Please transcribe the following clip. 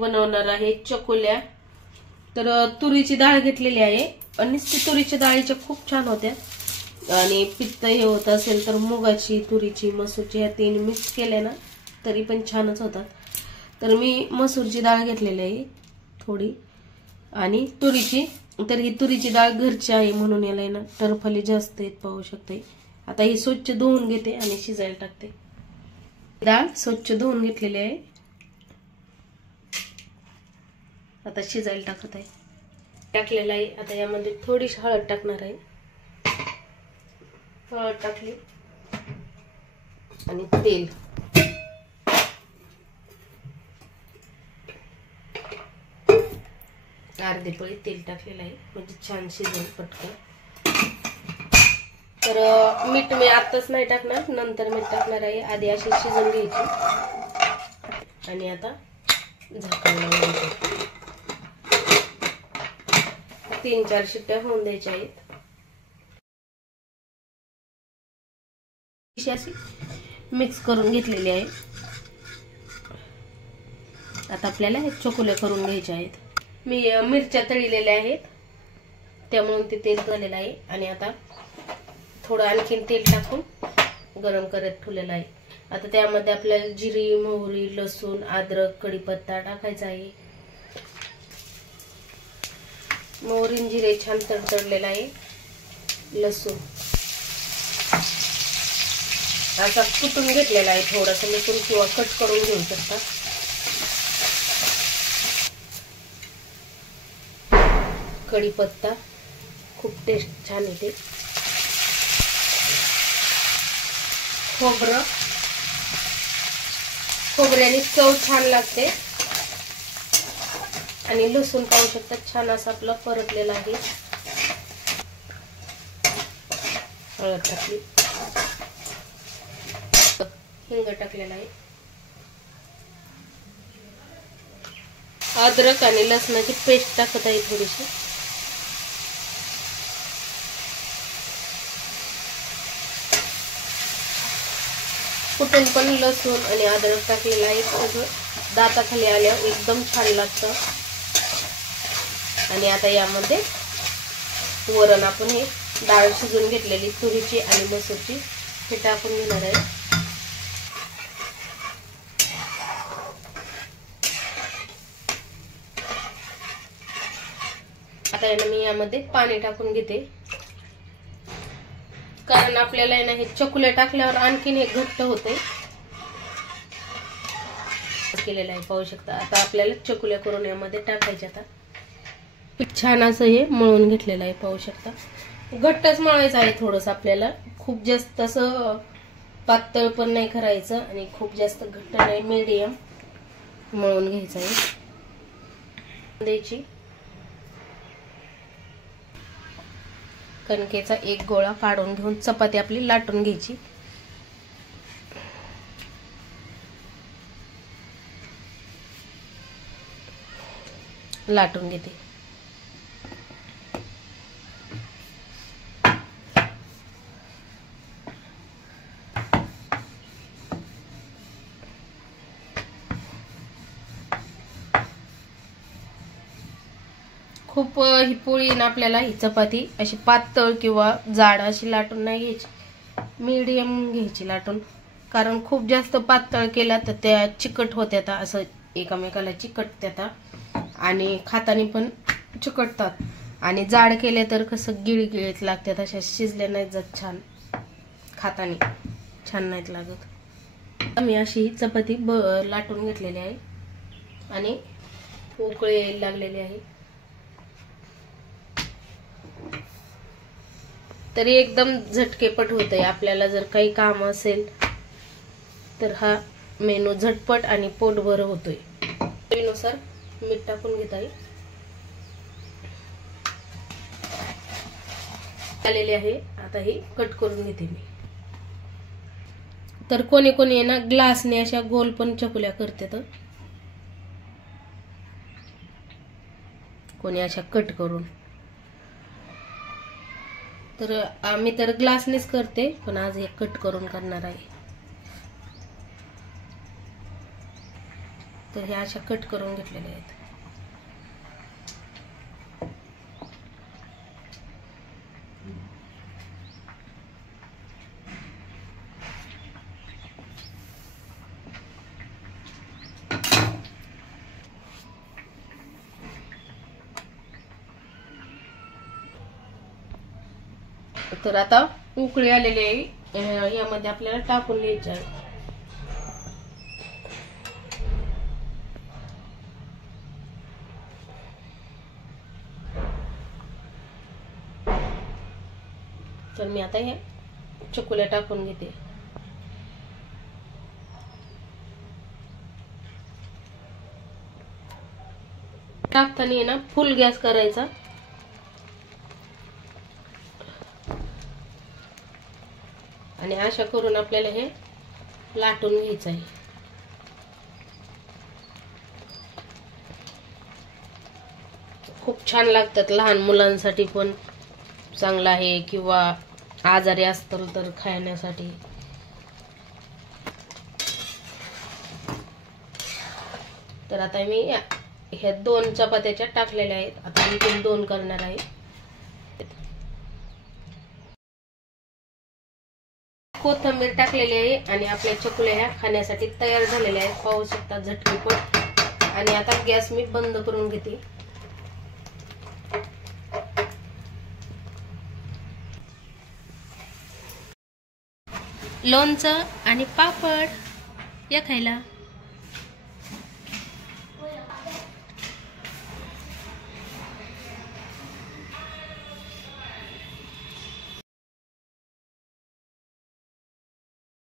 बनवणार आहे चकुल्या। तर तुरीची डाळ घेतलेली आहे आणि तुरीच्या डाळीच्या खूप छान होत्या आणि पित्त हे होत असेल तर मुगाची, तुरीची, मसूरची ह्या तीन मिक्स केल्या ना तरी पण छानच होतात। तर मी मसूरची डाळ घेतलेली आहे थोडी आणि तुरीची। तर ही तुरीची डाळ घरची आहे म्हणून याला ना टरफली जास्त आहेत पाहू शकते। आता ही स्वच्छ धुवून घेते आणि शिजायला टाकते। डाळ स्वच्छ धुवून घेतलेली आहे, आता शिजायला टाकत आहे। टाकलेला आहे। आता यामध्ये थोडीशी हळद टाकणार आहे, हळद टाकली आणि तेल, अर्धी पळी तेल टाकलेलं आहे म्हणजे छान शिजेल पटकन। तर मीठ मी आताच नाही टाकणार, नंतर मीठ टाकणार आहे। आधी अशी शिजून घ्यायची आणि आता झाकण लावायचं, 3-4 शिट्ट्या होऊन द्यायच्या आहेत। अशी मिक्स करून घेतलेली आहे। आता आपल्याला हे चकुल्या करून घ्यायचे आहेत। मी मिरच्या तळलेल्या आहेत त्यामुळे ते तेल झालेलं आहे आणि आता थोडं आणखीन तेल टाकून गरम करत ठेवलेलं आहे। आता त्यामध्ये आपल्याला जिरी, मोहरी, लसूण, अद्रक, कढीपत्ता टाकायचा आहे। मोहरी जिरे छान तडतडलेला आहे, लसूण आता कुटून घेतलेला आहे, थोडासा लसूण किंवा कट करून घेऊ शकता। कढीपत्ता खूप टेस्ट छान येते। खोबऱ्याने चव छान लागते आणि लसूण पाहू शकता छान असं आपलं परतलेलं आहे। हळद टाकली, हिंग टाकलेला आहे, अद्रक आणि लसणाची पेस्ट टाकत आहे थोडीशी। कुठून पण लसूण आणि अद्रक टाकलेला आहे, सगळं दाताखाली आल्यावर एकदम छान लागतं। आणि आता यामध्ये वरण आपण हे डाळ शिजून घेतलेली तुरीची आणि मसूरची हे टाकून घेणार आहे। आता मी यामध्ये पाणी टाकून घेते, कारण आपल्याला आहे ना हे चकुल्या टाकल्यावर आणखीन हे घट्ट होते केलेलं आहे पाहू शकता। आता आपल्याला चकुल्या करून यामध्ये टाकायच्या। आता पीठ छान असं हे मळून घेतलेलं आहे पाहू शकता। घट्टच मळायचं आहे थोडंसं आपल्याला, खूप जास्त असं पातळ पण नाही करायचं आणि खूप जास्त घट्ट नाही, मीडियम मळून घ्यायचं आहे। द्यायची कणकेचा एक गोळा काढून घेऊन चपाती आपली लाटून घ्यायची। लाटून घेते। खूप ही पोळी ना आपल्याला ही चपाती अशी पातळ किंवा जाड अशी लाटून नाही घ्यायची, मीडियम घ्यायची लाटून, कारण खूप जास्त पातळ केला तर त्या चिकट होत्यात, असं एकामेकाला चिकटतात आणि खाताना पण चिकटतात। आणि जाड केले तर कसं गिळगिळीत लागतात, अशा शिजल्या नाही जात छान, खाताना छान नाहीत लागत। मी अशी ही चपाती लाटून घेतलेली आहे आणि उकळी यायला लागलेली आहे। तरी एकदम झटकेपट होतंय। आपल्याला जर काही काम असेल तर हा मेनू झटपट आणि पोटभर होतोय। चवीनुसार मीठ टाकून घेत आहे, आलेले आहे। आता हे कट करून घेते मी। तर कोणी कोणी ना ग्लासने अशा गोल पण चकुल्या करतात, कोणी अशा कट करून। तर आम्ही तर ग्लासनेच करते, पण आज हे कट करून करणार आहे। तर ह्या अशा कट करून घेतलेल्या आहेत. तर आता उकळी आलेली आहे, यामध्ये आपल्याला टाकून घ्यायचे आहे. तर मी आता हे चकुल्या टाकून घेते. टाकताना ना फुल गॅस करायचा आणि अशा करून आपल्याला हे लाटून घ्यायचं आहे. खूप छान लागतात, लहान मुलांसाठी पण चांगलं आहे किंवा आजारी असतील तर खाण्यासाठी. तर आता मी ह्या 2 चपात्याच्या टाकलेल्या आहेत. आता आणखी 2 करणार आहे. कोथिंबीर टाकलेली आहे आणि आपल्या चकुल्या ह्या खाण्यासाठी तयार झालेल्या आहेत. पाहू शकता झटकीपट. आणि आता गॅस मी बंद करून घेते. लोणचं आणि पापड या खायला.